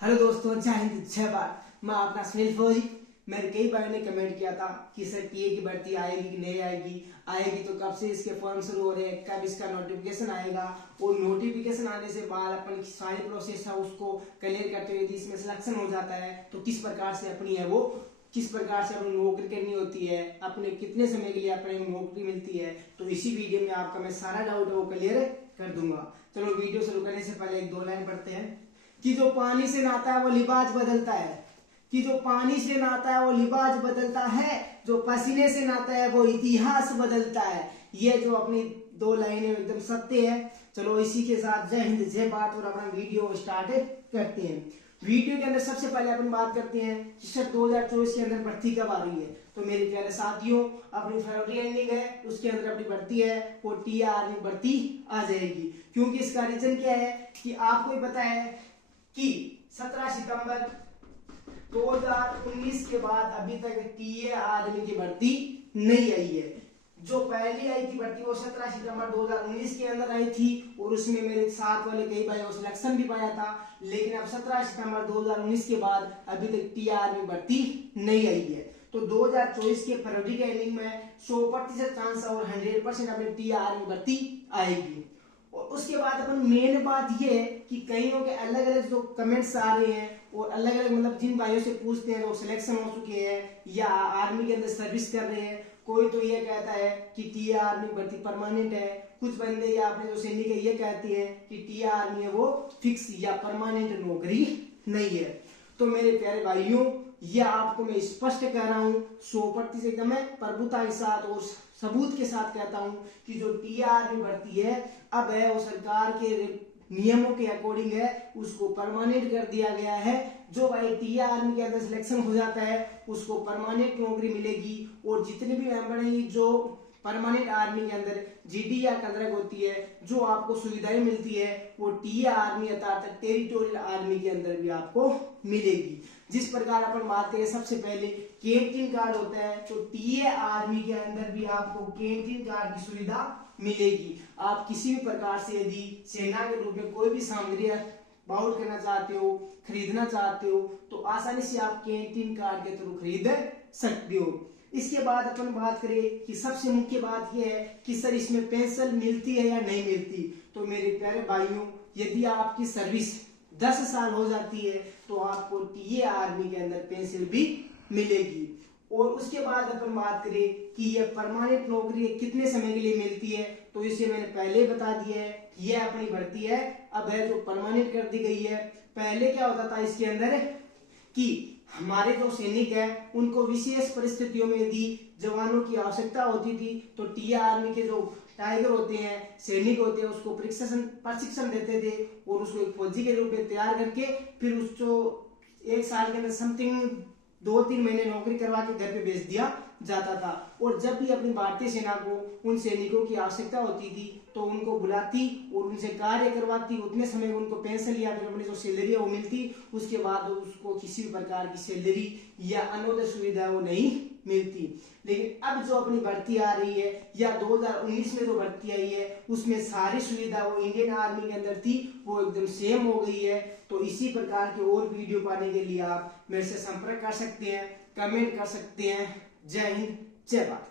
Hello दोस्तों, जय हिंद जय भारत। मैं अपना सुनील फौजी। मैंने कई बार ने कमेंट किया था कि सर टीए की भर्ती आएगी कि नहीं आएगी तो कब से इसके फॉर्म शुरू हो रहे हैं, कब इसका नोटिफिकेशन आएगा, और नोटिफिकेशन आने से बाद अपन की सारी प्रोसेस है उसको क्लियर करते हुए यदि इसमें सिलेक्शन हो जाता है तो किस प्रकार से अपनी है वो किस प्रकार से अपनी नौकरी करनी होती है, अपने कितने समय के लिए अपने नौकरी मिलती है। तो इसी वीडियो में आपका मैं सारा डाउट है वो क्लियर कर दूंगा। चलो वीडियो शुरू करने से पहले एक दो लाइन पढ़ते हैं कि जो पानी से नहाता है वो लिबास बदलता है, कि जो पानी से नहाता है वो लिबास बदलता है, जो पसीने से नहाता है वो इतिहास बदलता है। ये जो अपनी दो लाइनें एकदम सत्य है। चलो इसी के साथ जय हिंद जय भारत और अपना वीडियो स्टार्ट करते हैं। वीडियो के अंदर सबसे पहले अपन बात करते हैं कि सर 2024 के अंदर भर्ती कब आ रही है। तो मेरे प्यारे साथियों, अपनी फरवरी एंडिंग है, उसके अंदर अपनी भर्ती है वो टीआर आर्मी भर्ती आ जाएगी। क्योंकि इसका रीजन क्या है कि आपको ही पता है कि 17 सितंबर 2019 के बाद अभी तक टीए आर्मी की भर्ती नहीं आई है। जो पहली आई थी भर्ती वो 17 सितंबर 2019 के अंदर आई थी और उसमें मेरे साथ वाले कई भाई वो सिलेक्शन भी पाया था। लेकिन अब 17 सितंबर 2019 के बाद अभी तक टीए आर्मी भर्ती नहीं आई है। तो 2024 के फरवरी के एंडिंग में 100% चांस और 100% अपनी टीए आर्मी भर्ती आएगी। और उसके बाद अपन मेन बात ये है कि कईयों के अलग अलग जो कमेंट्स आ रहे हैं और अलग अलग मतलब जिन भाइयों से पूछते हैं वो सिलेक्शन हो चुके हैं या आर्मी के अंदर सर्विस कर रहे हैं, कोई तो ये कहता है कि टीए आर्मी भर्ती परमानेंट है, कुछ बंदे या अपने जो सैनिक है ये कहते हैं कि टीए आर्मी है वो फिक्स या परमानेंट नौकरी नहीं है। तो मेरे प्यारे भाइयों, यह आपको मैं स्पष्ट कह रहा हूँ 100% एकदम मैं प्रभुता के साथ और सबूत के साथ कहता हूं कि जो टीए आर्मी भर्ती है अब है वो सरकार के नियमों के अकॉर्डिंग है, उसको परमानेंट कर दिया गया है। जो भाई टीए आर्मी के अंदर सिलेक्शन हो जाता है उसको परमानेंट नौकरी मिलेगी। और जितने भी मेंबर हैं जो परमानेंट आर्मी के अंदर जीडी या कंट्रैक्ट होती है, जो आपको सुविधाएं मिलती है वो टीए आर्मी अर्थात टेरिटोरियल आर्मी के अंदर भी आपको मिलेगी। जिस प्रकार अपन बात करें सबसे पहले कैंटीन कार्ड होता है, तो टीए आर्मी के अंदर भी आपको कैंटीन कार्ड की सुविधा मिलेगी। आप किसी भी प्रकार से यदि सेना के रूप में कोई भी सामग्री बाउट करना चाहते हो, खरीदना चाहते हो, तो आसानी से आप कैंटीन कार्ड के थ्रू खरीद सकते हो। इसके बाद अपन बात करें कि सबसे मुख्य बात यह है कि सर इसमें पेंशन मिलती है या नहीं मिलती। तो मेरे प्यारे भाइयों, यदि आपकी सर्विस 10 साल हो जाती है तो आपको टीए आर्मी के अंदर पेंशन भी मिलेगी। और उसके बाद अपन बात करें कि यह परमानेंट नौकरी कितने समय के लिए मिलती है, तो इसे मैंने पहले बता दिया है कि यह अपनी भर्ती है अब है जो परमानेंट कर दी गई है। पहले क्या होता था इसके अंदर कि हमारे जो सैनिक है उनको विशेष परिस्थितियों में यदि जवानों की आवश्यकता होती थी तो टीए आर्मी के जो टाइगर होते हैं, सैनिक होते हैं, उसको प्रशिक्षण देते थे और उसको एक फौजी के रूप में तैयार करके फिर उसको 1 साल के अंदर समथिंग 2-3 महीने नौकरी करवा के घर पे भेज दिया जाता था। और जब भी अपनी भारतीय सेना को उन सैनिकों की आवश्यकता होती थी तो उनको बुलाती और उनसे कार्य करवाती, उतने समय में उनको पेंशन या फिर अपनी जो सैलरी है वो मिलती। उसके बाद उसको किसी भी प्रकार की सैलरी या अन्य सुविधा वो नहीं मिलती। लेकिन अब जो अपनी भर्ती आ रही है या 2019 में जो भर्ती आई है उसमें सारी सुविधा वो इंडियन आर्मी के अंदर थी वो एकदम सेम हो गई है। तो इसी प्रकार के और वीडियो पाने के लिए आप मेरे से संपर्क कर सकते हैं, कमेंट कर सकते हैं। जय हिंद जय भारत।